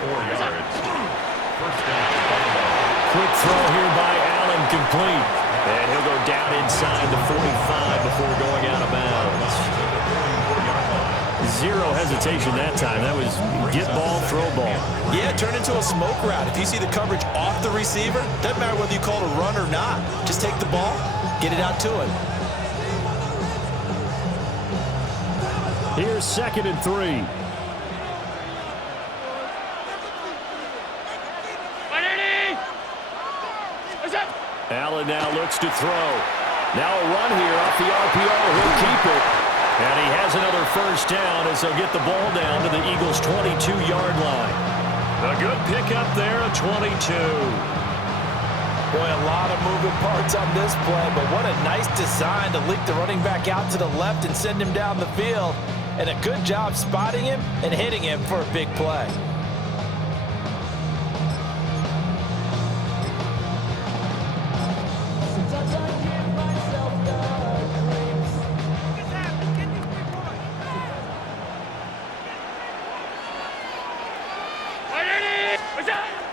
4 yards. First down. Quick throw here by Allen, complete. And he'll go down inside the 45 before going out of bounds. Zero hesitation that time. That was get ball, throw ball. Yeah, turn into a smoke route. If you see the coverage off the receiver, doesn't matter whether you call it a run or not. Just take the ball, get it out to him. Here's 2nd and 3. Allen now looks to throw. Now a run here off the RPO. He'll keep it. And he has another first down as they'll get the ball down to the Eagles' 22-yard line. A good pickup there, a 22. Boy, a lot of moving parts on this play, but what a nice design to leak the running back out to the left and send him down the field. And a good job spotting him and hitting him for a big play.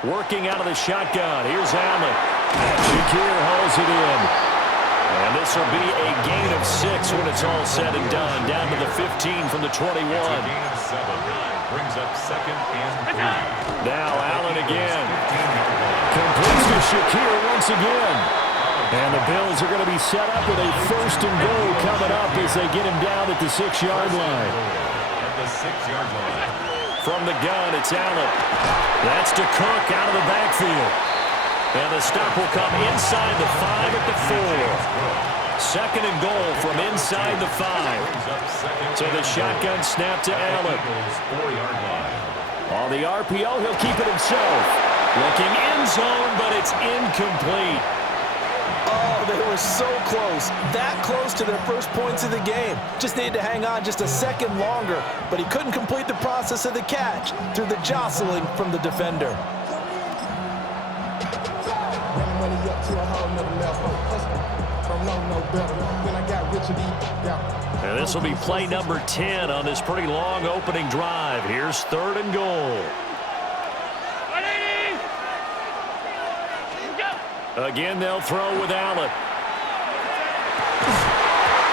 Working out of the shotgun. Here's Allen. Shakir hauls it in. And this will be a gain of 6 when it's all said and done. Down to the 15 from the 21. Gain of 7. Brings up 2nd and 3. Now Allen again. Completes to Shakir once again. And the Bills are going to be set up with a 1st and goal coming up as they get him down at the 6-yard line. At the 6-yard line. From the gun, it's Allen. That's to Cook out of the backfield. And the stop will come inside the 5 at the 4. 2nd and goal from inside the 5. So the shotgun snap to Allen. On the RPO, he'll keep it himself. Looking end zone, but it's incomplete. Oh, they were so close. That close to their first points of the game. Just needed to hang on just a second longer, but he couldn't complete the process of the catch through the jostling from the defender. And this will be play number 10 on this pretty long opening drive. Here's 3rd and goal. Again, they'll throw with Allen.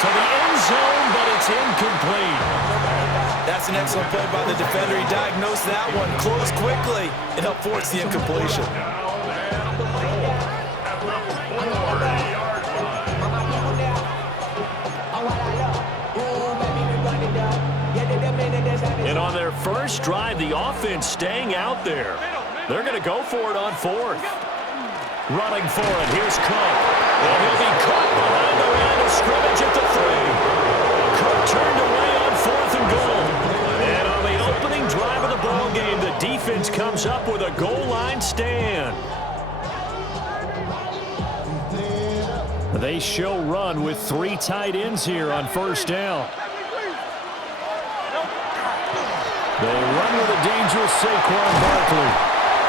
To the end zone, but it's incomplete. That's an excellent play by the defender. He diagnosed that one, closed quickly, and helped force the incompletion. And on their first drive, the offense staying out there. They're going to go for it on 4th. Running for it, here's Cook. And he'll be caught behind the line of scrimmage at the 3. Cook turned away on 4th and goal. And on the opening drive of the ballgame, the defense comes up with a goal line stand. They show run with 3 tight ends here on first down. They run with a dangerous Saquon Barkley.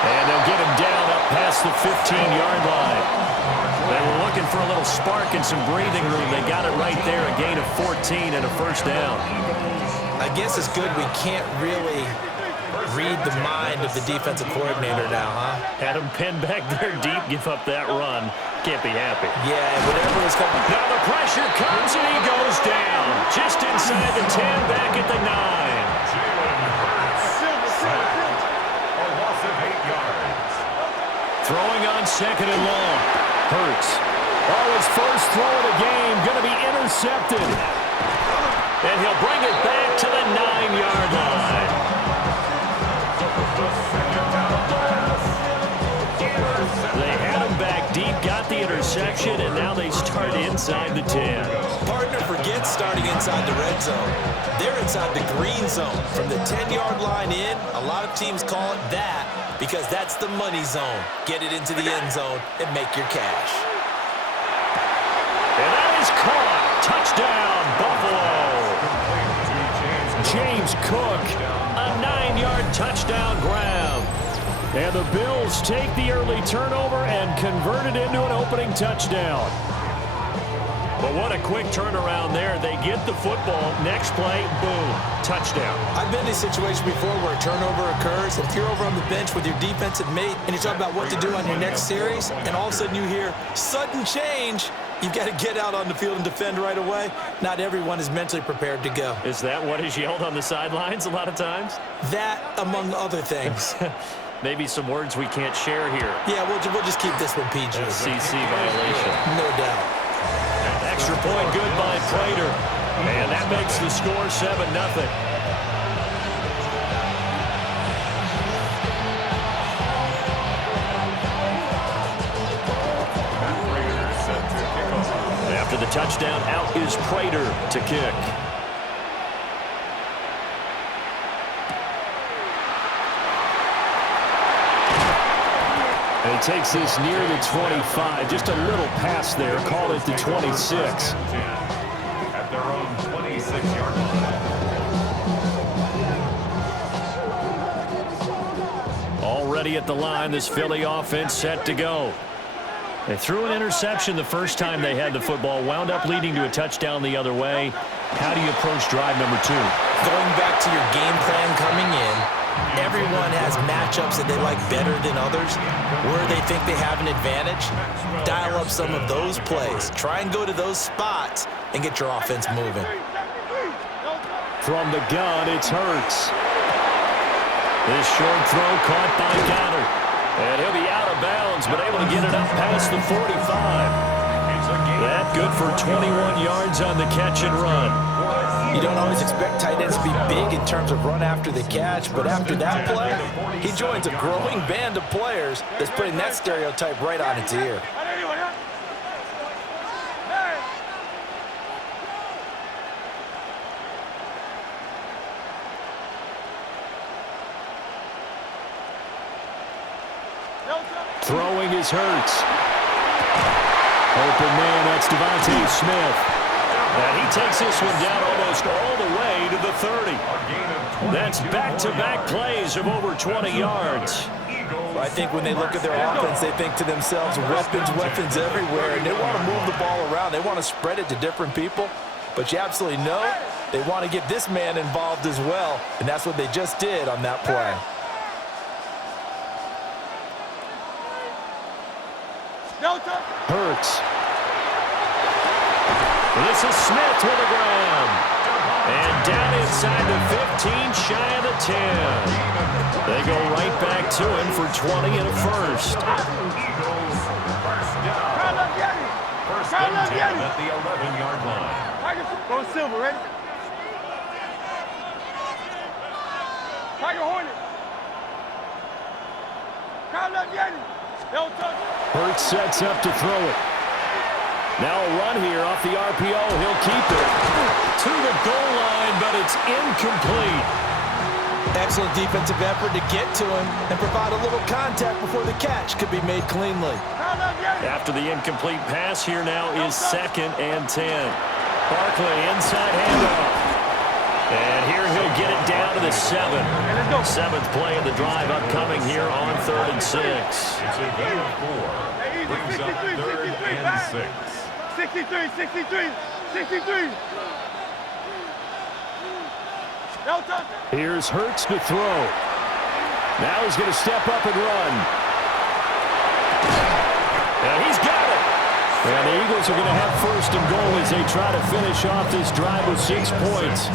And they'll get him down up past the 15-yard line. They were looking for a little spark and some breathing room. They got it right there, a gain of 14 and a first down. I guess it's good we can't really read the mind of the defensive coordinator now, huh? Had him pinned back there deep, give up that run. Can't be happy. Yeah, whatever is coming. Now the pressure comes and he goes down. Just inside the 10, back at the 9. Throwing on 2nd and long. Hurts. Oh, his first throw of the game going to be intercepted. And he'll bring it back to the 9-yard line. They had him back deep, got the interception, and now they start inside the 10. Partner forgets starting inside the red zone. They're inside the green zone. From the 10-yard line in, a lot of teams call it that because that's the money zone. Get it into the end zone and make your cash. And that is caught. Touchdown, Buffalo. James Cook, a 9-yard touchdown grab. And the Bills take the early turnover and convert it into an opening touchdown. But what a quick turnaround there. They get the football. Next play, boom, touchdown. I've been in a situation before where a turnover occurs, and if you're over on the bench with your defensive mate and you're talking about what to do on your next series, and all of a sudden you hear sudden change, you've got to get out on the field and defend right away. Not everyone is mentally prepared to go. Is that what is yelled on the sidelines a lot of times? That, among other things. Maybe some words we can't share here. Yeah, we'll just keep this one PG. FCC violation. No doubt. Extra point good by Prater. And that makes the score 7-0. After the touchdown, out is Prater to kick. And he takes this near the 25. Just a little pass there. Call it the 26. At their own 26-yard line. Already at the line, this Philly offense set to go. They threw an interception the first time they had the football, wound up leading to a touchdown the other way. How do you approach drive number 2? Going back to your game plan coming in, everyone has matchups that they like better than others, where they think they have an advantage. Dial up some of those plays. Try and go to those spots and get your offense moving. From the gun, it's Hurts. This short throw caught by Goddard. And he'll be out of bounds, but able to get it up past the 45. That good for 21 yards on the catch and run. You don't always expect tight ends to be big in terms of run after the catch, but after that play, he joins a growing band of players that's putting that stereotype right on its ear. Throwing is Hurts. Open man, that's Devontae Smith. And he takes this one down almost all the way to the 30. That's back-to-back plays of over 20 yards. I think when they look at their offense, they think to themselves, weapons everywhere, and they want to move the ball around. They want to spread it to different people, but you absolutely know they want to get this man involved as well, and that's what they just did on that play. Hurts. This is Smith with a grab. And down inside the 15, shy of the 10. They go right back to him for 20 and a first. First and 10 at the 11-yard line. Go Silver, ready? Tiger Hornet. Count up, Yeti. Hurts sets up to throw it. Now a run here off the RPO. He'll keep it to the goal line, but it's incomplete. Excellent defensive effort to get to him and provide a little contact before the catch could be made cleanly. After the incomplete pass, here now is 2nd and 10. Barkley inside handoff. And here he'll get it down to the 7. 7th play of the drive upcoming here on 3rd and 6. It's a gain of 4. Brings up 3rd and 6. 63. Here's Hurts to throw. Now he's going to step up and run. And he's got it. And the Eagles are going to have 1st and goal as they try to finish off this drive with 6 points.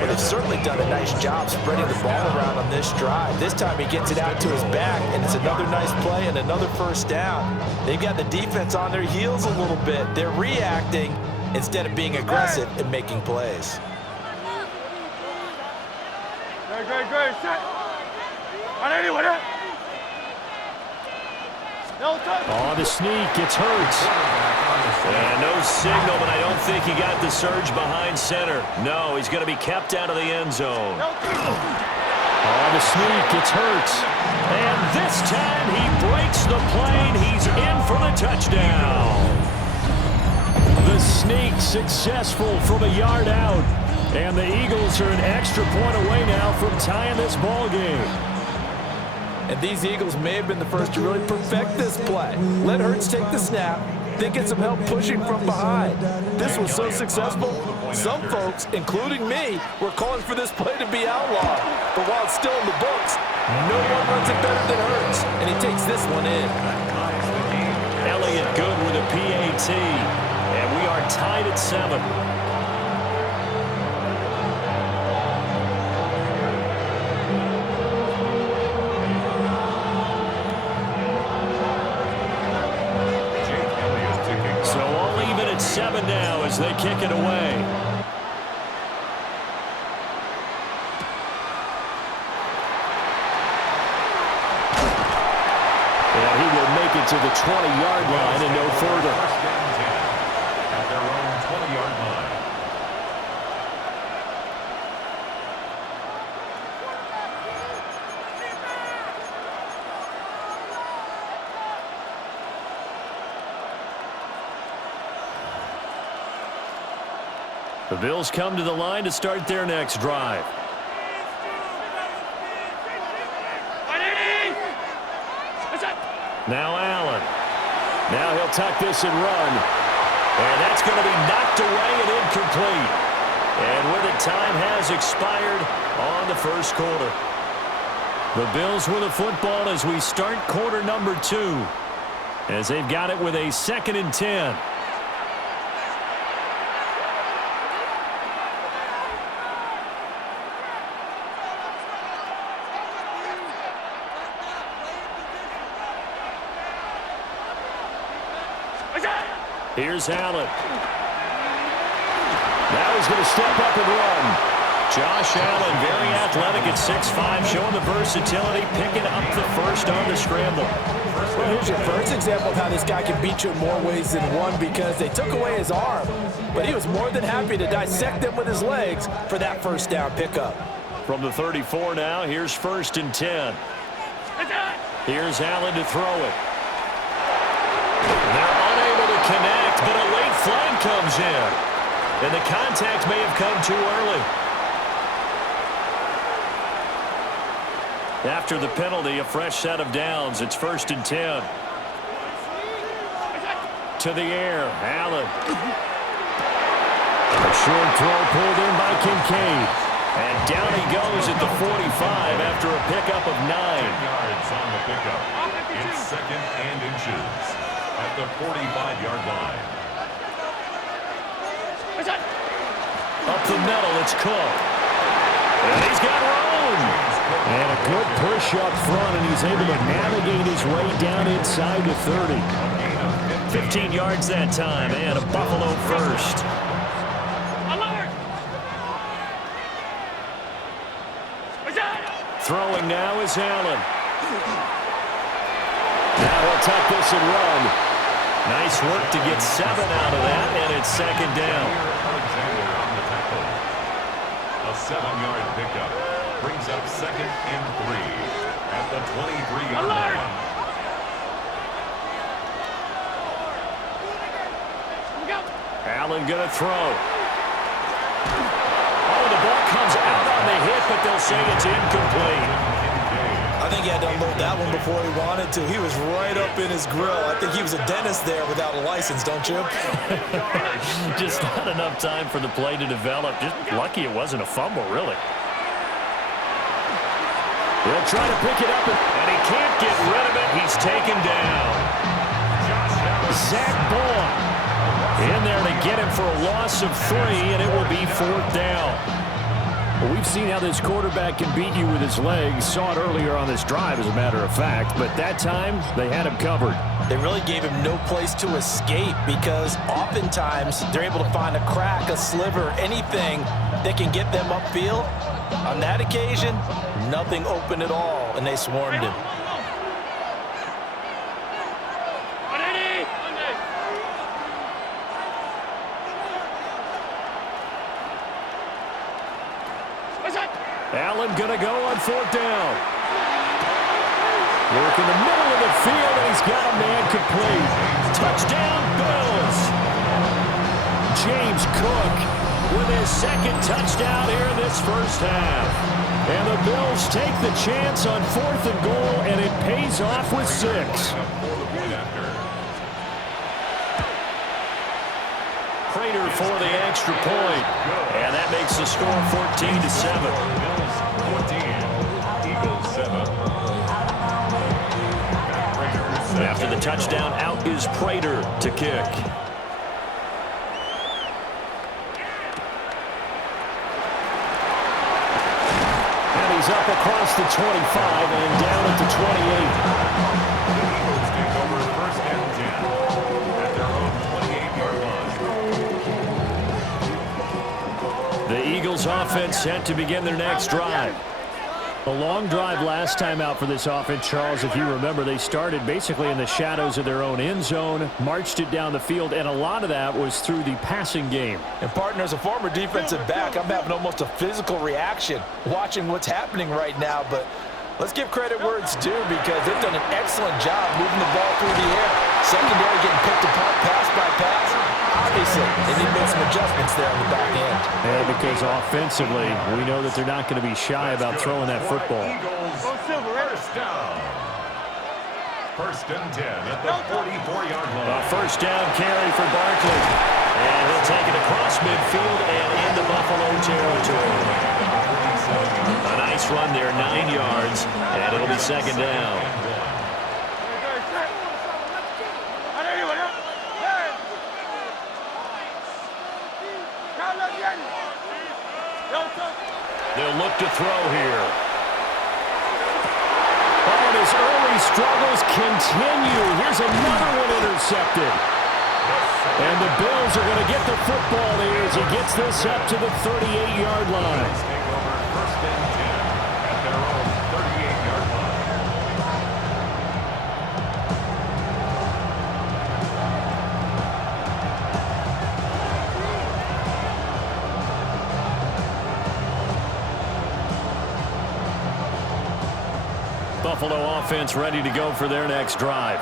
But they've certainly done a nice job spreading the ball around on this drive. This time he gets it out to his back, and it's another nice play and another 1st down. They've got the defense on their heels a little bit. They're reacting instead of being aggressive and making plays. Great. Set. On the sneak, it's Hurts. And no signal, but I don't think he got the surge behind center. No, he's going to be kept out of the end zone. On the sneak, it's Hurts. And this time he breaks the plane. He's in for the touchdown. The sneak successful from a yard out. And the Eagles are an extra point away now from tying this ball game. And these Eagles may have been the first to really perfect this play. Let Hurts take the snap, they get some help pushing from behind. This was so successful, some folks, including me, were calling for this play to be outlawed. But while it's still in the books, no one runs it better than Hurts, and he takes this one in. Elliott good with a PAT, and we are tied at 7. So all even at 7 now as they kick it away. And he will make it to the 20-yard line and no further. At their own 20-yard line. The Bills come to the line to start their next drive. Now Allen. Now he'll tuck this and run. And that's going to be knocked away and incomplete. And with it, time has expired on the first quarter. The Bills with the football as we start quarter number 2. As they've got it with a 2nd and 10. Here's Allen. Now he's going to step up and run. Josh Allen, very athletic at 6'5", showing the versatility, picking up the first on the scramble. Well, here's your first example of how this guy can beat you in more ways than one, because they took away his arm, but he was more than happy to dissect them with his legs for that first down pickup. From the 34 now, here's 1st and 10. Here's Allen to throw it. They're unable to connect, but a late flag comes in. And the contact may have come too early. After the penalty, a fresh set of downs. It's 1st and 10. To the air, Allen. A short throw pulled in by Kincaid. And down he goes at the 45 after a pickup of 9. 10 yards on the pickup. It's 2nd and inches. At the 45-yard line. Up the middle, it's Cook. And he's got room. And a good push up front, and he's able to navigate his way down inside the 30. 15 yards that time, and a Buffalo first. Throwing now is Allen. Now he'll tuck this and run. Nice work to get 7 out of that, and it's 2nd down. Alexander on the tackle. A 7-yard pickup brings up 2nd and 3 at the 23-yard line. Allen going to throw. Oh, the ball comes out on the hit, but they'll say it's incomplete. I think he had to unload that one before he wanted to. He was right up in his grill. I think he was a dentist there without a license, don't you? Just not enough time for the play to develop. Just lucky it wasn't a fumble, really. He'll try to pick it up, and he can't get rid of it. He's taken down. Zach Bourne in there to get him for a loss of 3, and it will be 4th down. Well, we've seen how this quarterback can beat you with his legs. Saw it earlier on this drive, as a matter of fact. But that time, they had him covered. They really gave him no place to escape, because oftentimes they're able to find a crack, a sliver, anything that can get them upfield. On that occasion, nothing open at all, and they swarmed him. Allen going to go on 4th down. Work in the middle of the field, and he's got a man complete. Touchdown, Bills. James Cook with his 2nd touchdown here in this first half. And the Bills take the chance on 4th and goal, and it pays off with 6. Prater for the extra point. And that makes the score 14-7. Bills 14, Eagles 7. After the touchdown, out is Prater to kick. And he's up across the 25 and down at the 28. The Eagles offense set to begin their next drive. A long drive last time out for this offense, Charles. If you remember, they started basically in the shadows of their own end zone, marched it down the field, and a lot of that was through the passing game. And, partner, as a former defensive back, I'm having almost a physical reaction watching what's happening right now. But let's give credit where it's due because they've done an excellent job moving the ball through the air. Secondary getting picked apart pass by pass. Obviously, they need to make some adjustments there on the back end. And because offensively, we know that they're not going to be shy about throwing that football. First and 10 at the 44-yard line. A first down carry for Barkley. And he'll take it across midfield and into Buffalo territory. A nice run there, 9 yards, and it'll be second down. They'll look to throw here. Oh, and his early struggles continue. Here's another one intercepted. And the Bills are going to get the football here as he gets this up to the 38-yard line. Take over first and 10 at their own 38-yard line. Buffalo offense ready to go for their next drive.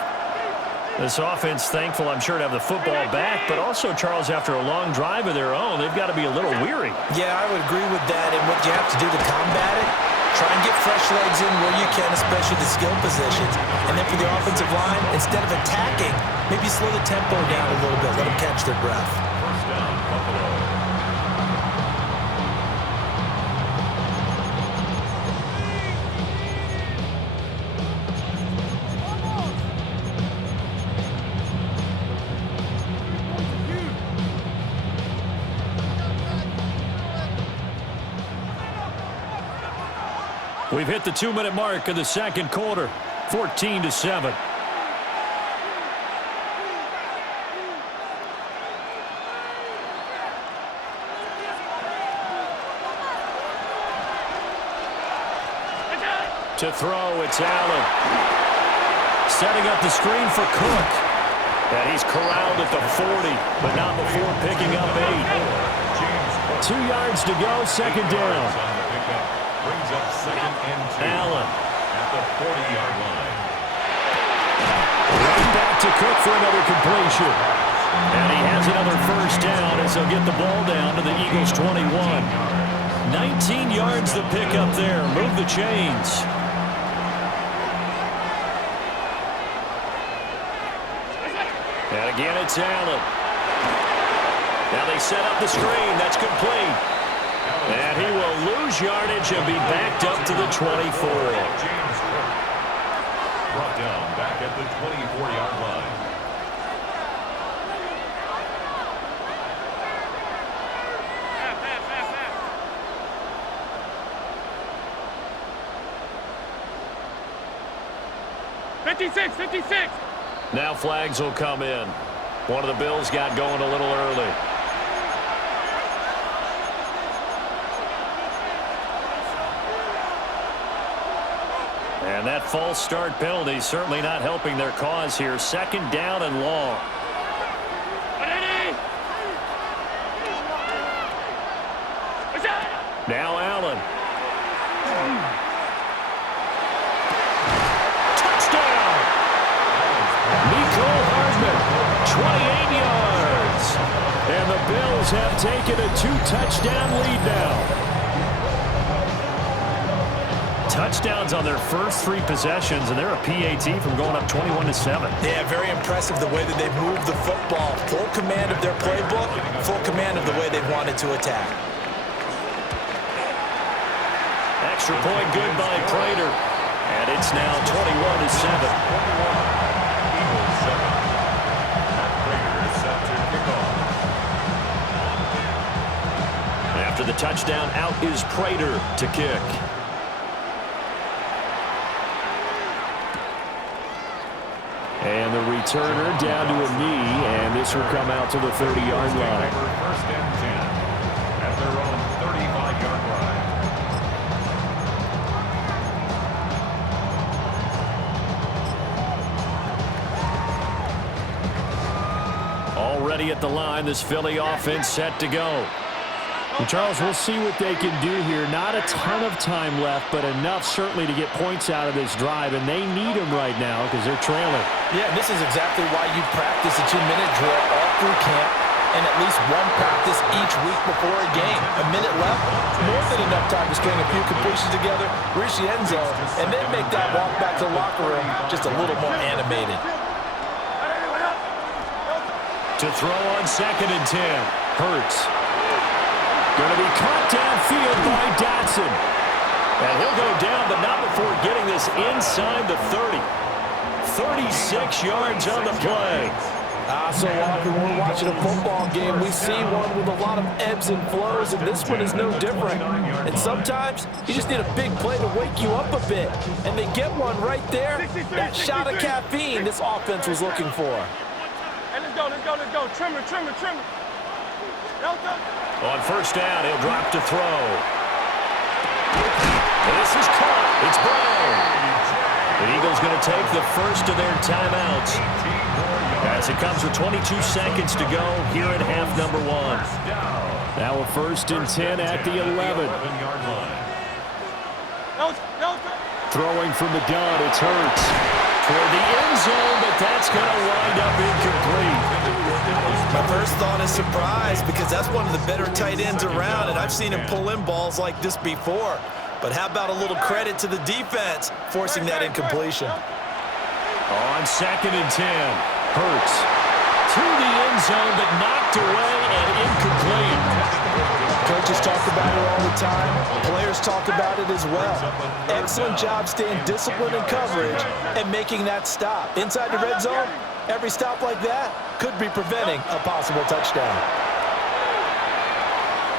This offense thankful, I'm sure, to have the football back, but also, Charles, after a long drive of their own, they've got to be a little weary. Yeah, I would agree with that, and what you have to do to combat it, try and get fresh legs in where you can, especially the skill positions. And then for the offensive line, instead of attacking, maybe slow the tempo down a little bit, let them catch their breath. First down, Buffalo. We've hit the 2-minute mark of the second quarter, 14-7. To throw, it's Allen. Setting up the screen for Cook. And he's corralled at the 40, but not before picking up 8. 2 yards to go, second down. Brings up second and 2. Allen. At the 40-yard line. Right back to Cook for another completion. And he has another first down as he'll get the ball down to the Eagles' 21. 19 yards to pick up there. Move the chains. And again, it's Allen. Now they set up the screen. That's complete. And he will lose yardage and be backed up to the 24. James Cook brought down back at the 24-yard line. Now flags will come in. One of the Bills got going a little early. And that false start penalty certainly not helping their cause here. Second down and long. Now Allen. Touchdown! Nico Hardman, 28 yards. And the Bills have taken a 2-touchdown lead now. touchdowns on their first 3 possessions, and they're a PAT from going up 21-7. Yeah, very impressive the way that they moved the football. Full command of their playbook, full command of the way they wanted to attack. Extra point good by Prater. And it's now 21-7. Eagles 7. Matt Prater is set to kick off. After the touchdown, out is Prater to kick. And the returner down to a knee, and this will come out to the 30-yard line. First and 10 at their own 35-yard line. Already at the line, this Philly offense set to go. And Charles, we'll see what they can do here. Not a ton of time left, but enough certainly to get points out of this drive, and they need them right now because they're trailing. Yeah, this is exactly why you practice a 2-minute drill all through camp and at least one practice each week before a game. A minute left, more than enough time to string a few completions together, reach the end zone, and then make that walk back to the locker room just a little more animated. To throw on 2nd and 10. Hurts. Going to be caught downfield by Dotson. And he'll go down, but not before getting this inside the 30. 36 yards on the play. So often when we're watching a football game, we see one with a lot of ebbs and flows, and this one is no different. And sometimes you just need a big play to wake you up a bit. And they get one right there. That shot of caffeine this offense was looking for. Hey, let's go, let's go, let's go. Trimmer, trimmer, trimmer. On first down, he'll drop to throw. This is caught. It's Brown. The Eagles going to take the first of their timeouts as it comes with 22 seconds to go here in half number 1. Now a 1st and 10 at the 11. Throwing from the gun, it's Hurts. Toward the end zone, but that's going to wind up incomplete. My first thought is surprise because that's one of the better tight ends around, and I've seen him pull in balls like this before. But how about a little credit to the defense forcing that incompletion? On 2nd and 10, Hurts to the end zone, but knocked away and incomplete. Coaches talk about it all the time. Players talk about it as well. Excellent job staying disciplined in coverage and making that stop. Inside the red zone, every stop like that could be preventing a possible touchdown.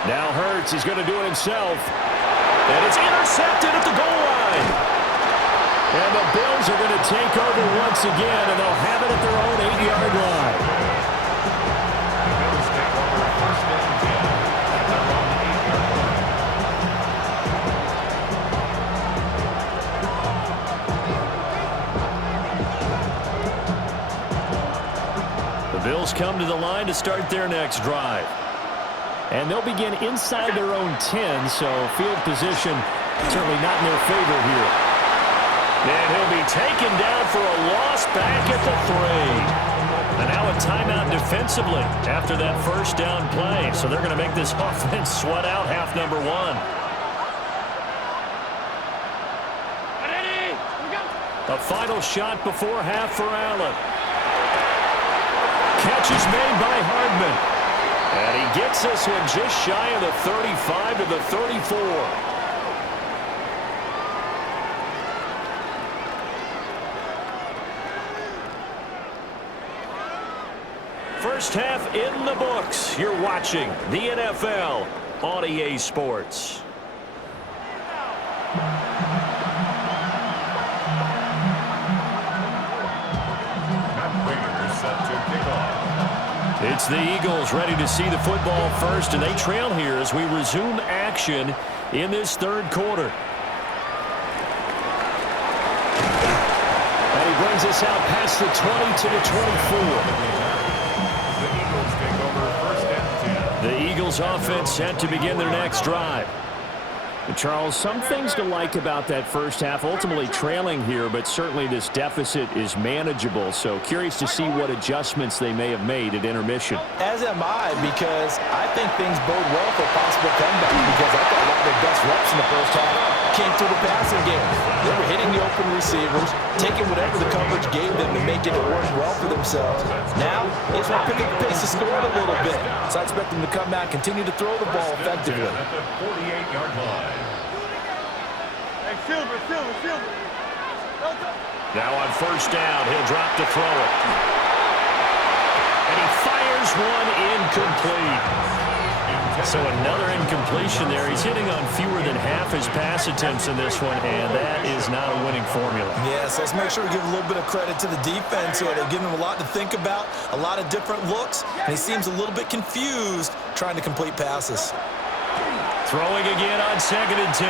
Now Hurts is going to do it himself. And it's intercepted at the goal line. And the Bills are going to take over once again, and they'll have it at their own 8-yard line. The Bills take over first and 10 at their own 8-yard line. The Bills come to the line to start their next drive. And they'll begin inside their own 10, so field position certainly not in their favor here. And he'll be taken down for a loss back at the 3. And now a timeout defensively after that first down play. So they're going to make this offense sweat out half number 1. A final shot before half for Allen. Catch is made by Hardman. And he gets this one just shy of the 35 to the 34. First half in the books. You're watching the NFL on EA Sports. Matt Prater is set to kick off. It's the Eagles ready to see the football first, and they trail here as we resume action in this third quarter. And he brings us out past the 20 to the 24. The Eagles take over first and 10. The Eagles offense set to begin their next drive. Charles, some things to like about that first half. Ultimately trailing here, but certainly this deficit is manageable. So curious to see what adjustments they may have made at intermission. As am I, because I think things bode well for a possible comeback, because I thought a lot of their best reps in the first half came through the passing game. They were hitting the open receivers, taking whatever the coverage gave them to make it work well for themselves. Now, they just want to pick up the pace of scoring a little bit. So I expect them to come back, continue to throw the ball effectively. At the 48-yard line. Hey, Silver. Now on first down, he'll drop to throw it. And he fires one incomplete. So another incompletion there. He's hitting on fewer than half his pass attempts in this one, and that is not a winning formula. Yes, let's make sure we give a little bit of credit to the defense here. They're giving him a lot to think about, a lot of different looks, and he seems a little bit confused trying to complete passes. Throwing again on 2nd and 10.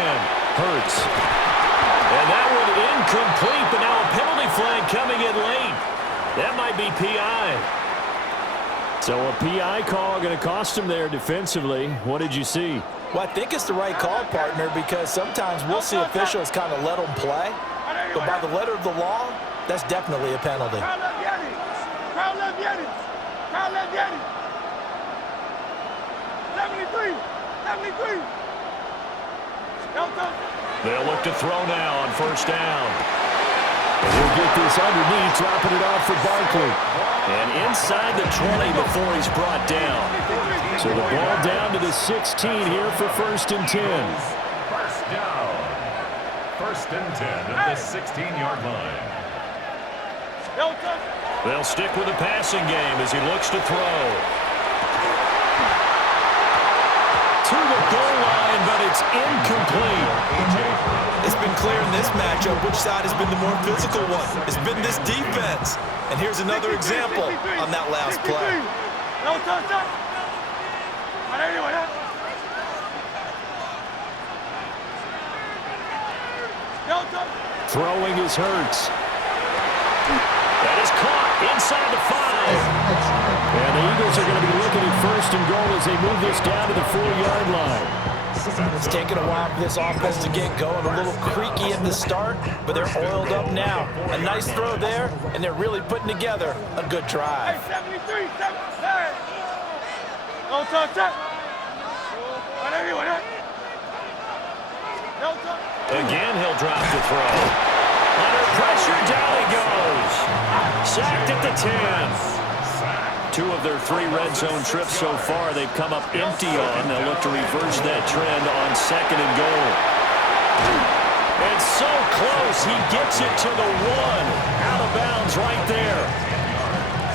Hurts. And that one incomplete, but now a penalty flag coming in late. That might be PI. So a PI call going to cost him there defensively. What did you see? Well, I think it's the right call, partner, because sometimes we'll see officials kind of let them play. But by the letter of the law, that's definitely a penalty. Crowd left Yeti. Crowd left Yeti. Crowd left Yeti. 73. 73. Delta. They'll look to throw now on first down. And he'll get this underneath, dropping it off for Barkley. And inside the 20 before he's brought down. So the ball down to the 16 here for 1st and 10. First down. 1st and 10 at the 16-yard line. Delta. They'll stick with the passing game as he looks to throw. To the goal line, but it's incomplete. It's been clear in this matchup which side has been the more physical one. It's been this defense. And here's another example on that last play. Delta. Throwing is Hurts. That is caught inside the 5. And the Eagles are going to be looking at 1st and goal as they move this down to the 4-yard line. It's taken a while for this offense to get going. A little creaky at the start, but they're oiled up now. A nice throw there, and they're really putting together a good drive. 73, 7, 9. Delta. Again, he'll drop to throw. Under pressure, down he goes. Sacked at the 10. 2 of their 3 red zone trips so far they've come up empty on. They'll look to reverse that trend on 2nd and goal. And so close, he gets it to the 1. Out of bounds right there.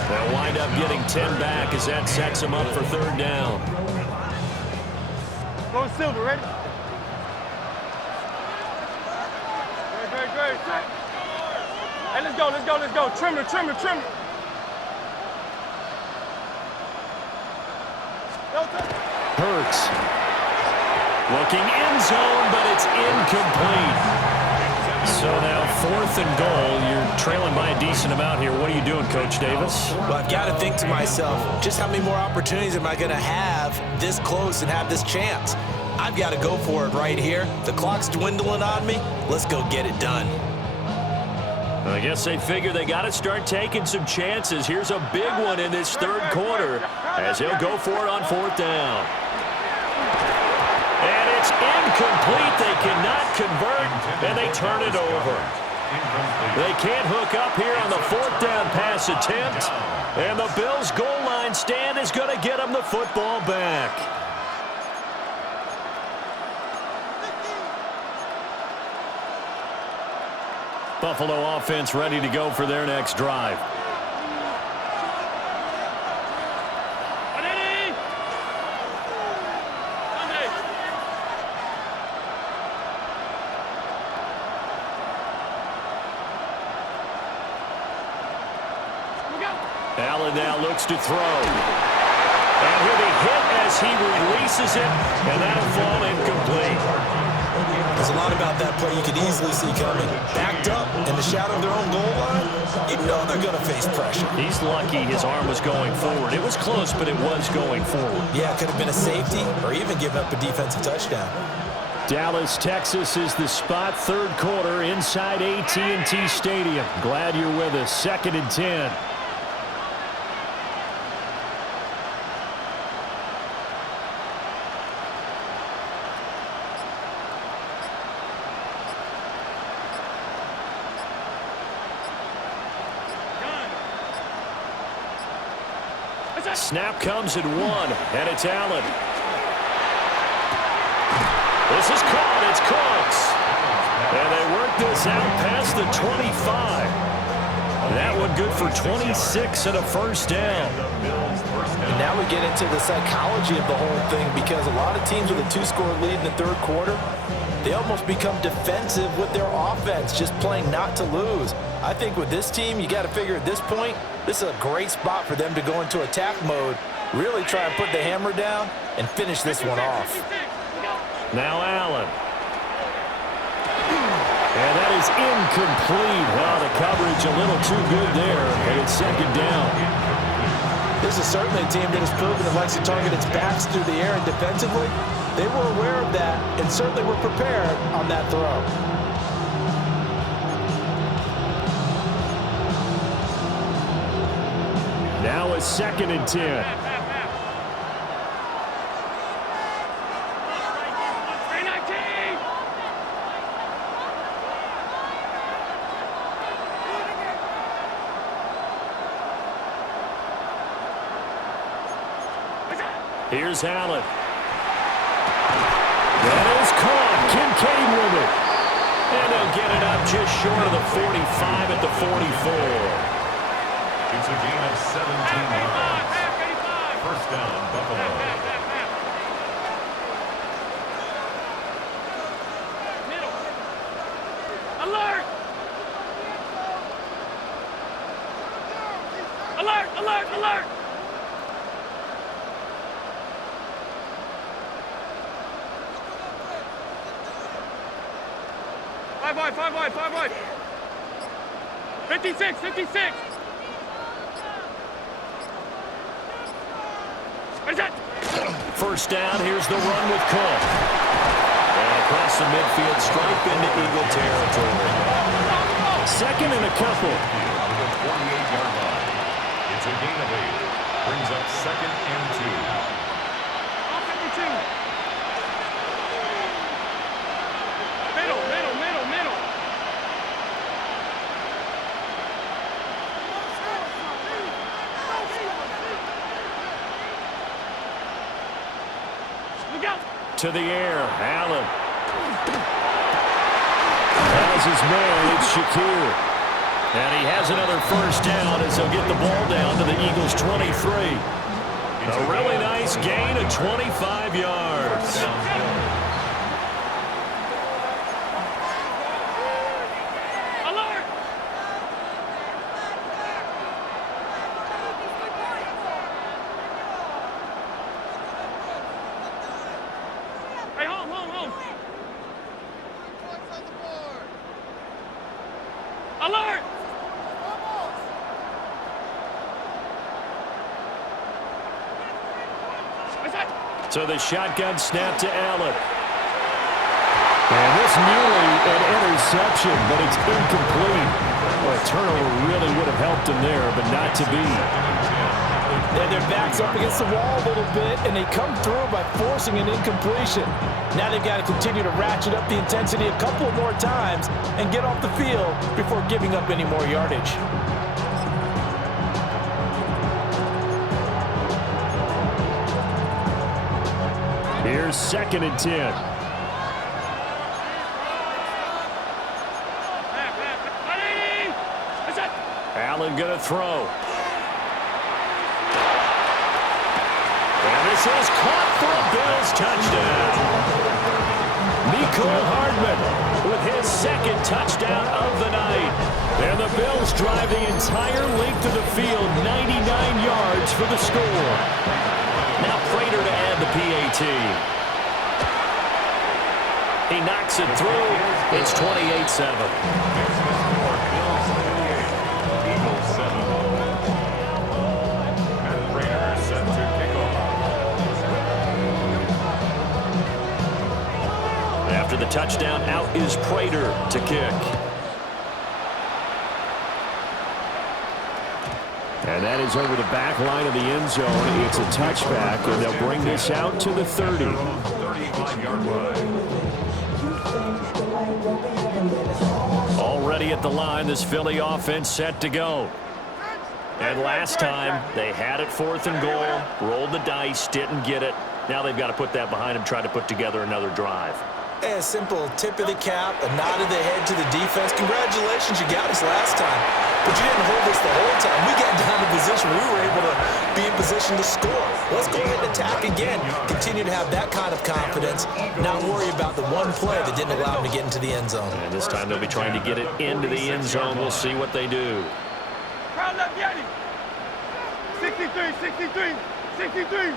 They'll wind up getting 10 back as that sets him up for 3rd down. Go Silver, ready? Great. Hey, let's go. Trimmer. Hurts. Looking end zone, but it's incomplete. So now 4th and goal. You're trailing by a decent amount here. What are you doing, Coach Davis? Well, I've got to think to myself, just how many more opportunities am I going to have this close and have this chance? I've got to go for it right here. The clock's dwindling on me. Let's go get it done. I guess they figure they got to start taking some chances. Here's a big one in this 3rd quarter as he'll go for it on 4th down. And it's incomplete. They cannot convert, and they turn it over. They can't hook up here on the 4th down pass attempt, and the Bills' goal line stand is going to get them the football back. Buffalo offense ready to go for their next drive. Allen now looks to throw. And he'll be hit as he releases it, and that'll fall incomplete. There's a lot about that play you could easily see coming. Backed up in the shadow of their own goal line, you know they're going to face pressure. He's lucky his arm was going forward. It was close, but it was going forward. Yeah, it could have been a safety or even giving up a defensive touchdown. Dallas, Texas is the spot, third quarter inside AT&T Stadium. Glad you're with us. 2nd and 10. Snap comes at 1, and it's Allen. This is caught. It's Cooks. And they work this out past the 25. That one good for 26 and a first down. And now we get into the psychology of the whole thing, because a lot of teams with a 2-score lead in the third quarter, they almost become defensive with their offense, just playing not to lose. I think with this team, you got to figure at this point, this is a great spot for them to go into attack mode, really try and put the hammer down and finish this one off. Now Allen. And that is incomplete. Well, the coverage a little too good there, and it's 2nd down. This is certainly a team that has proven it likes to target its backs through the air, and defensively, they were aware of that and certainly were prepared on that throw. Now a 2nd and 10. Here's Allen. That is caught. Kincaid with it. And they'll get it up just short of the 45 at the 44. It's a gain of 17 yards. First down, Buffalo. Alert! Alert! Alert! Alert! Five wide. 56. Where's that? First down, here's the run with Cook. And across the midfield, stripe into Eagle territory. 2nd and a couple. On the 48-yard line. It's a gain of 8. Brings up 2nd and 2. To the air, Allen. Has his man, it's Shakir. And he has another first down as he'll get the ball down to the Eagles' 23. A really nice gain of 25 yards. So the shotgun snap to Allen. And this nearly an interception, but it's incomplete. Well, a turnover really would have helped him there, but not to be. And their backs up against the wall a little bit, and they come through by forcing an incompletion. Now they've got to continue to ratchet up the intensity a couple more times and get off the field before giving up any more yardage. Here's 2nd and 10. Allen gonna throw. And this is caught for a Bills touchdown. Mecole Hardman with his 2nd touchdown of the night. And the Bills drive the entire length of the field, 99 yards for the score. Now Prater to add the PAT. He knocks it through. It's 28-7. Eagles 7. Matt Prater set to kick off. touchdown. Out is Prater to kick. And that is over the back line of the end zone. It's a touchback, and they'll bring this out to the 30. 35-yard line. Already at the line, this Philly offense set to go. And last time, they had it 4th and goal, rolled the dice, didn't get it. Now they've got to put that behind them, try to put together another drive. A simple tip of the cap, a nod of the head to the defense. Congratulations, you got us last time. But you didn't hold us the whole time. We got down to position. We were able to be in position to score. Let's go ahead and attack again. Continue to have that kind of confidence. Not worry about the one play that didn't allow them to get into the end zone. And this time they'll be trying to get it into the end zone. We'll see what they do. Crowd left, Yanni. 63, 63, 63.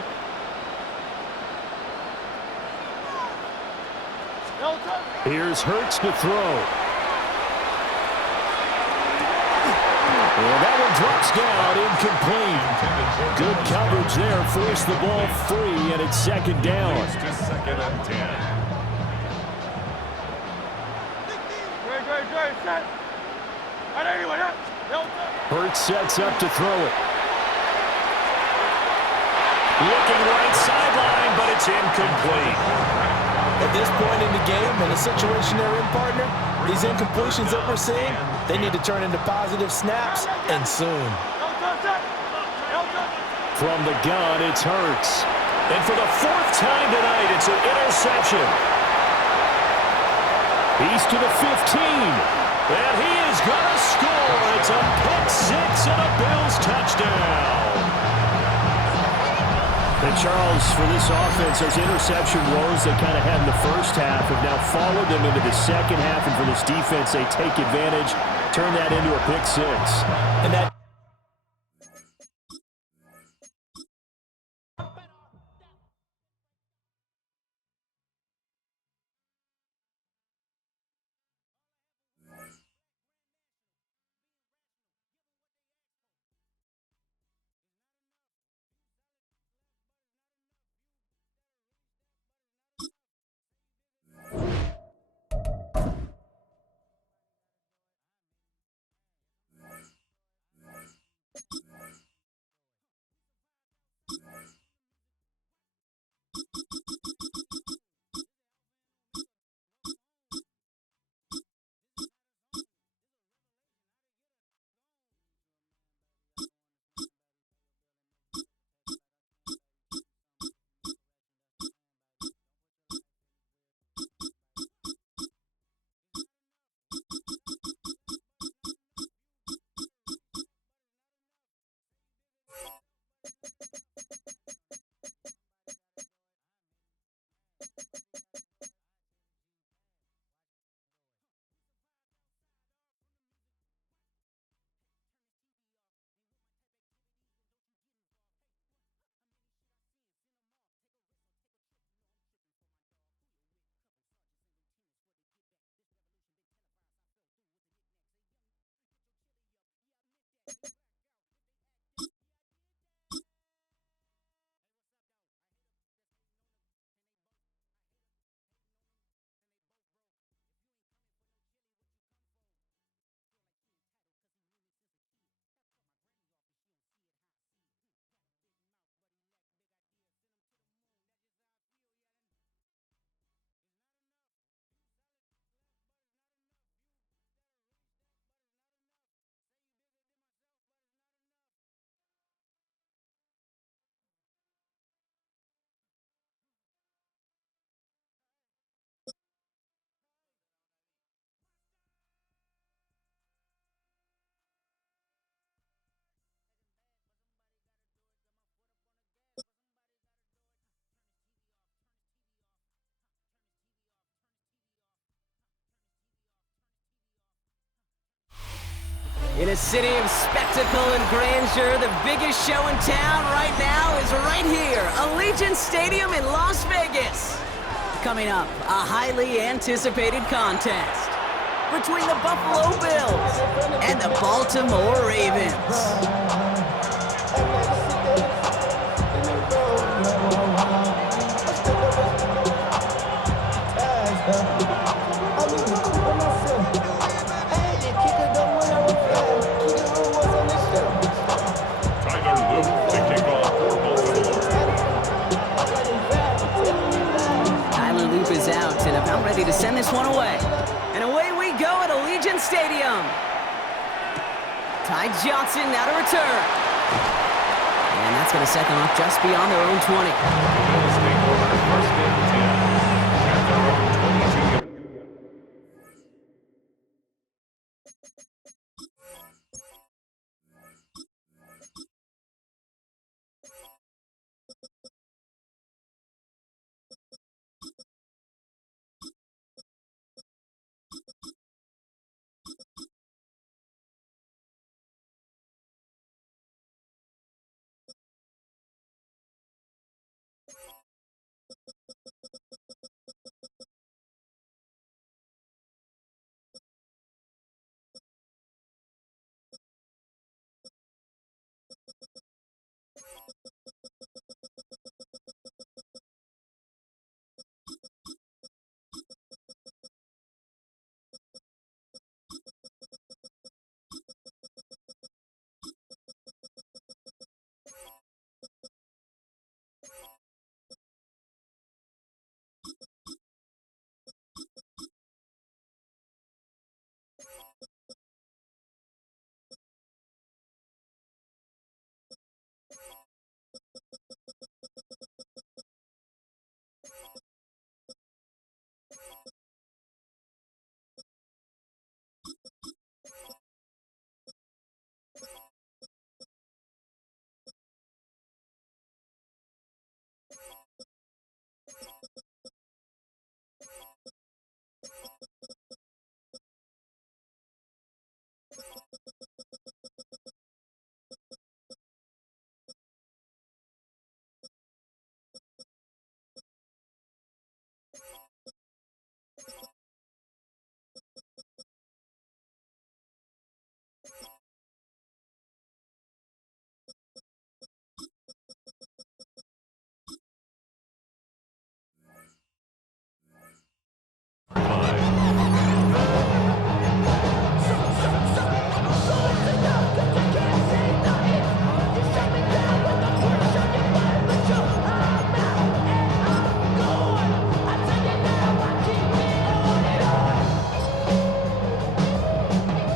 Here's Hurts to throw. And that one drops down, incomplete. Good coverage there, forced the ball free, and it's 2nd down. It's just 2nd and 10. Great, set. Hurts sets up to throw it. Looking right sideline, but it's incomplete. At this point in the game, in the situation they're in, partner, these incompletions that we're seeing, they need to turn into positive snaps, and soon. From the gun, it's Hurts. And for the 4th time tonight, it's an interception. He's to the 15. And he is going to score. It's a pick-6 and a Bills touchdown. And Charles, for this offense, those interception woes they kind of had in the first half have now followed them into the second half. And for this defense, they take advantage, turn that into a pick-6. And that In a city of spectacle and grandeur, the biggest show in town right now is right here, Allegiant Stadium in Las Vegas. Coming up, a highly anticipated contest between the Buffalo Bills and the Baltimore Ravens. Stadium. Ty Johnson now to return. And that's going to set them up just beyond their own 20. The Bills take over first and 10 at their own 22-yard.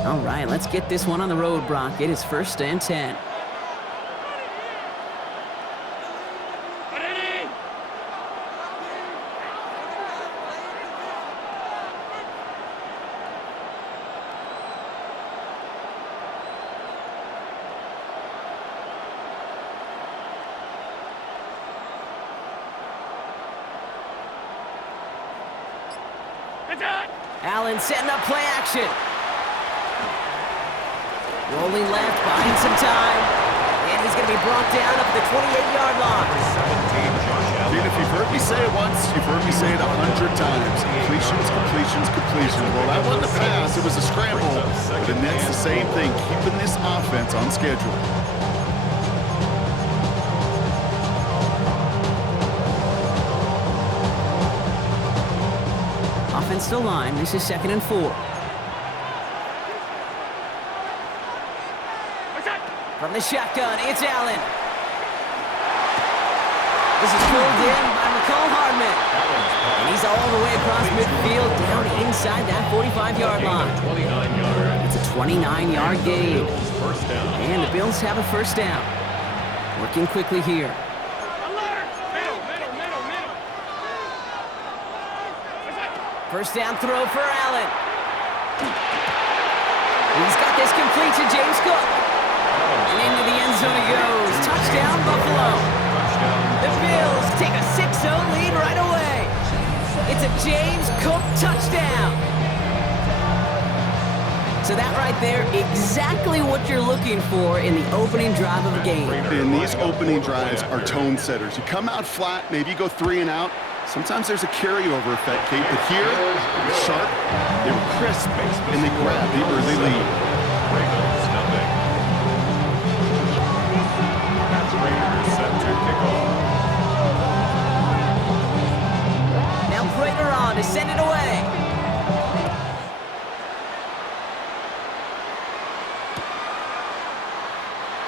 All right, let's get this one on the road, Brock. It is first and 10. Allen setting up play action. Rolling left, buying some time. And he's going to be brought down up at the 28-yard line. 17, Josh Allen. Dude, if you've heard me say it once, you've heard me say it 100 times. Completions, completions, completions. Well, that wasn't a pass. It was a scramble. But the Nets, the same thing, keeping this offense on schedule. Offensive line, this is 2nd and 4. From the shotgun, it's Allen. This is pulled in by McCall Hardman. And he's all the way across midfield, down inside that 45-yard line. 29-yard. It's a 29-yard gain. First down. And the Bills have a first down. Working quickly here. First down throw for Allen. He's got this complete to James Cook. And into the end zone he goes. Touchdown, Buffalo. The Bills take a 6-0 lead right away. It's a James Cook touchdown. So that right there, exactly what you're looking for in the opening drive of a game. And these opening drives are tone setters. You come out flat, maybe you go 3 and out. Sometimes there's a carryover effect, Kate, but here, they were sharp, they were crisp, and they grabbed the early lead. Ravens, nothing. Raiders set to kick off. Now Prater on to send it away.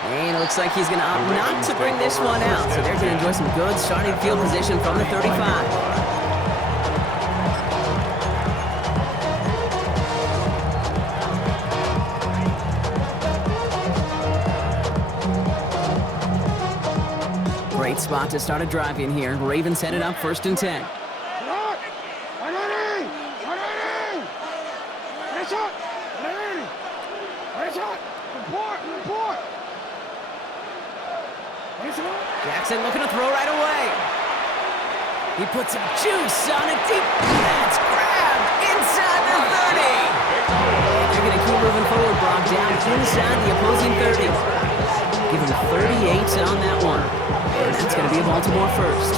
And it looks like he's going to opt not to bring this one out. So they're going to enjoy some good starting field position from the 35. Great spot to start a drive in here. Ravens headed up 1st and 10. Jackson looking to throw right away. He puts some juice on it deep. That's grabbed inside the 30. They're going to keep moving forward, Brock, down inside the opposing 30. Give him 38 on that one. And that's going to be a Baltimore first.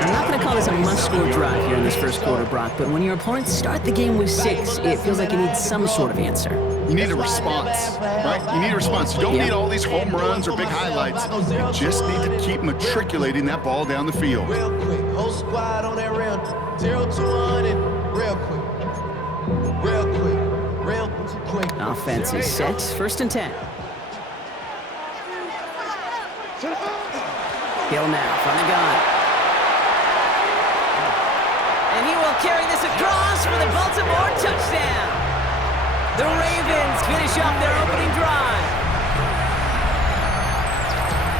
I'm not going to call this a must-score drive here in this first quarter, Brock, but when your opponents start the game with 6, it feels like you need some sort of answer. You need a response, right? You need a response. You don't need all these home runs or big highlights. You just need to keep matriculating that ball down the field. Real quick, whole squad on that round. 0 to 100, real quick. Real quick, real quick. Offense is set, 1st and 10. Hill now from the gun. And he will carry this across for the Baltimore touchdown. The Ravens finish off their opening drive.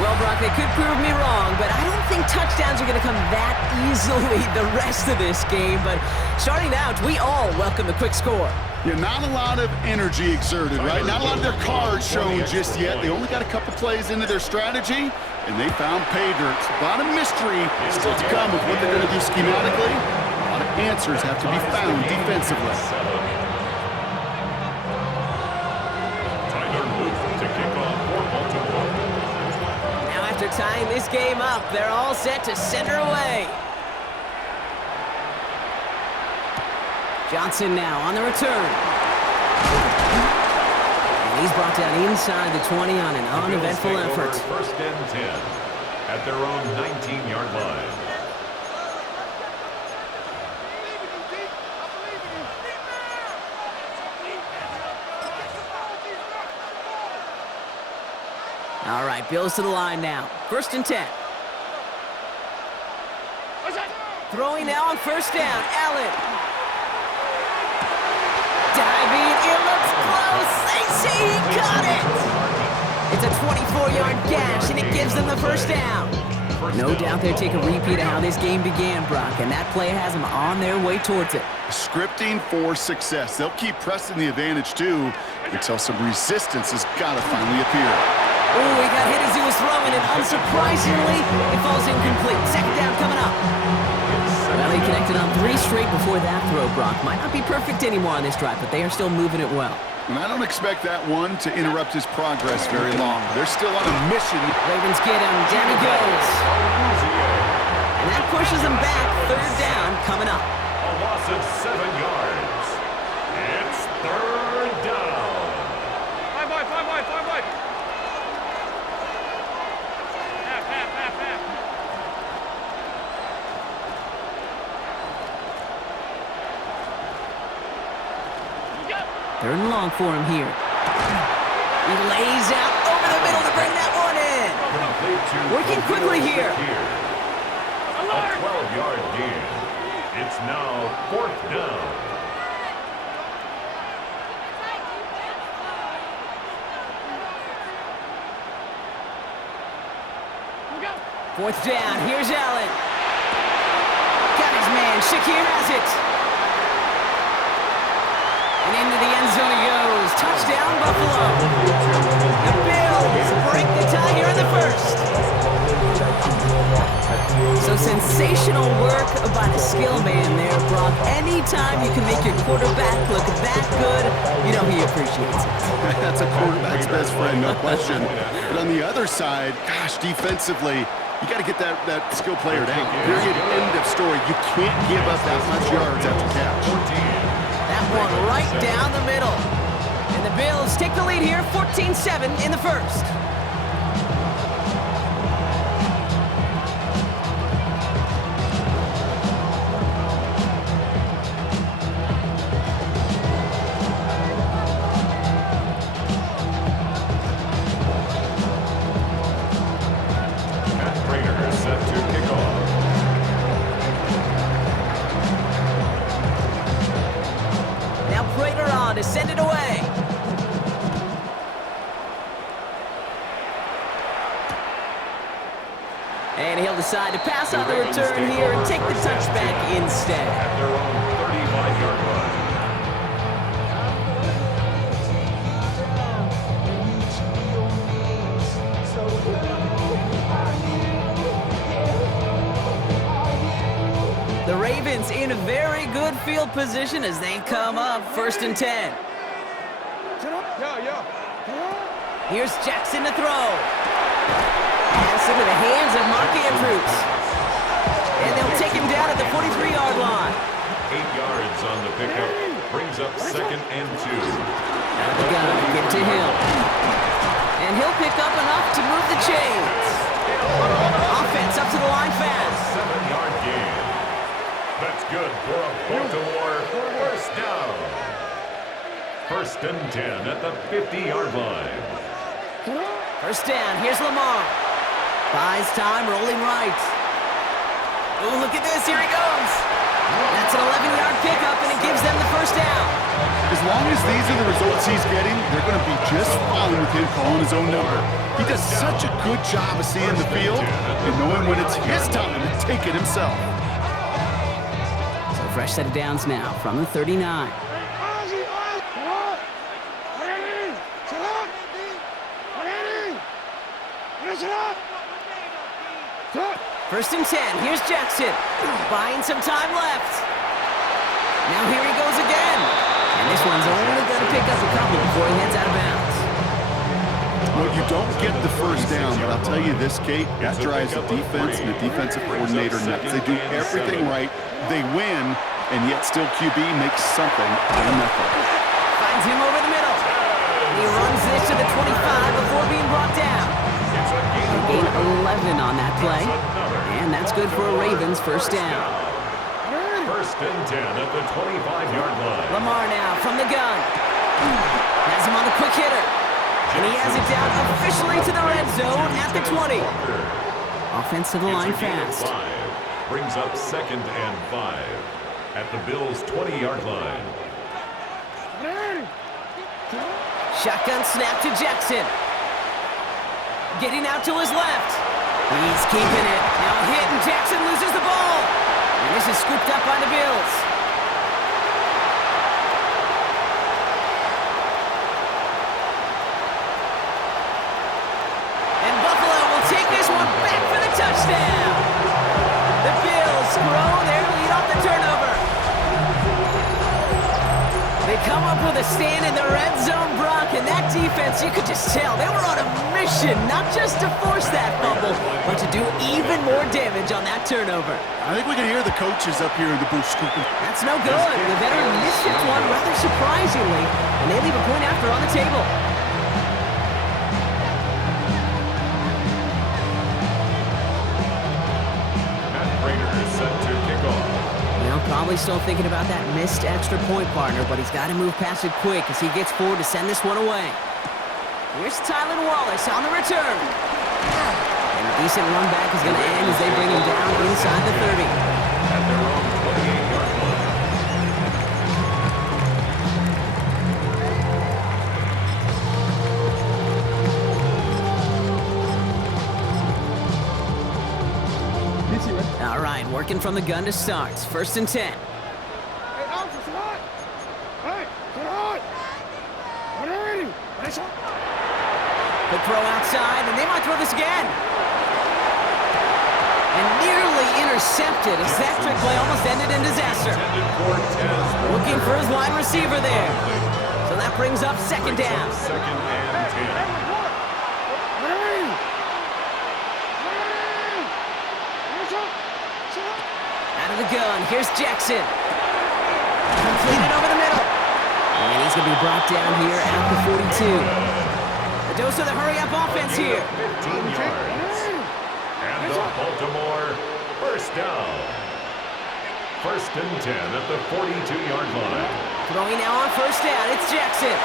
Well, Brock, they could prove me wrong, but I don't think touchdowns are going to come that easily the rest of this game. But starting out, we all welcome the quick score. Yeah, not a lot of energy exerted, right? Not a lot of their cards shown just yet. They only got a couple plays into their strategy, and they found pay dirt. A lot of mystery still to come with what they're going to do schematically. A lot of answers have to be found defensively. Now after tying this game up, they're all set to center away. Johnson now on the return. And he's brought down inside the 20 on an uneventful effort. 1st and 10 at their own 19-yard line. All right, Bills to the line now. 1st and 10. Throwing now on 1st down. Allen. Diving, it looks close. They say he caught it. It's a 24-yard gash, and it gives them the 1st down. No doubt they'll take a repeat of how this game began, Brock, and that play has them on their way towards it. Scripting for success. They'll keep pressing the advantage, too, until some resistance has got to finally appear. Oh, he got hit as he was throwing, and unsurprisingly, it falls incomplete. 2nd down coming up. Well, he connected on 3 straight before that throw, Brock. Might not be perfect anymore on this drive, but they are still moving it well. And I don't expect that one to interrupt his progress very long. They're still on a mission. Ravens get him. Down he goes. And that pushes him back. 3rd down coming up. A loss of 7 yards. It's 3rd down. 5 wide. Half. Third and long for him here. He lays out over the middle to bring that one in. Working quickly here. A 12-yard gain. It's now 4th down. Fourth down. Here's Allen. Got his man. Shakir has it. And into the end zone he goes. Touchdown, Buffalo. The Bills break the tie here in the 1st. So sensational work by the skill man there, Brock. Anytime you can make your quarterback look that good, you know he appreciates it. That's a quarterback's best friend, no question. But on the other side, gosh, defensively, you got to get that skill player down. Period. End of story. You can't give up that much yards after catch. That one right down the middle. And the Bills take the lead here, 14-7 in the 1st. To send it away. the side to pass on the return here and take the touchback instead. At their own 35-yard line. The Ravens in a very good field position as they come up 1st and 10. Here's Jackson to throw. Pass into the hands of Mark Andrews. And they'll take him down at the 43-yard line. 8 yards on the pickup. Brings up 2nd and 2. Out of the gun, get to Hill. And he'll pick up enough to move the chains. Offense up to the line fast. 7-yard gain. That's good for a Baltimore first down. 1st and 10 at the 50-yard line. First down, here's Lamar. Buys time, rolling right. Oh, look at this, here he goes. That's an 11-yard pickup, and it gives them the first down. As long as these are the results he's getting, they're going to be just fine with him calling his own number. He does such a good job of seeing the field and knowing when it's his time to take it himself. So fresh set of downs now from the 39. First and 10, here's Jackson. Buying some time left. Now here he goes again. And this one's only going to pick up a couple before he heads out of bounds. Well, you don't get the first down, but I'll tell you this, Kate, that drives the defense and the defensive coordinator nuts. They do everything right, they win, and yet still QB makes something out of nothing. Finds him over the middle. He runs this to the 25 before being brought down. Gain 11 on that play. And that's good for a Ravens first down. 1st and 10 at the 25-yard line. Lamar now from the gun. Has him on the quick hitter. And he has it down officially to the red zone at the 20. Offense to the line fast. Brings up 2nd and 5 at the Bills' 20-yard line. Shotgun snap to Jackson. Getting out to his left. He's keeping it. Now hit, and Jackson loses the ball. And this is scooped up by the Bills. And Buffalo will take this one back for the touchdown. The Bills grow their lead off the turnover. They come up with a stand in the red zone, Brock, and that defense, you could just tell, they were on a mission, not just to force that fumble, but to do even more damage on that turnover. I think we can hear the coaches up here in the booth scooping. That's no good. The veteran missed one rather surprisingly, and they leave a point after on the table. Probably still thinking about that missed extra point, partner, but he's got to move past it quick as he gets forward to send this one away. Here's Tylan Wallace on the return. And a decent run back is going to end as they bring him down inside the 30. At their own 28-yard line. All right, working from the gun to start. 1st and 10. The throw outside, and they might throw this again. And nearly intercepted as that trick play almost ended in disaster. Looking for his wide receiver there. So that brings up 2nd down. 2nd and 10. Out of the gun, here's Jackson. Completed over the middle. And he's going to be brought down here at the 42. The dose of the hurry-up offense here. 15 yards. And the Baltimore first down. 1st and 10 at the 42-yard line. Throwing now on 1st down, it's Jackson.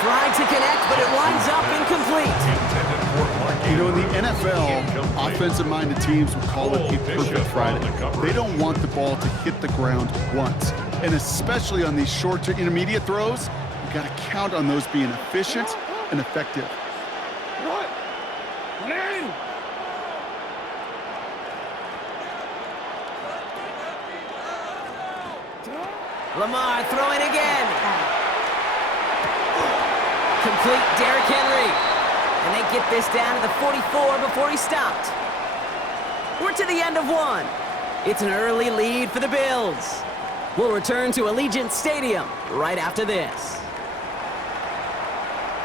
Trying to connect, but it winds up incomplete. You know, in the NFL, offensive-minded teams would call it a perfect Friday. They don't want the ball to hit the ground once. And especially on these short to intermediate throws, you got to count on those being efficient and effective. Lamar throwing again. Complete Derrick Henry. And they get this down to the 44 before he stopped. We're to the end of one. It's an early lead for the Bills. We'll return to Allegiant Stadium right after this.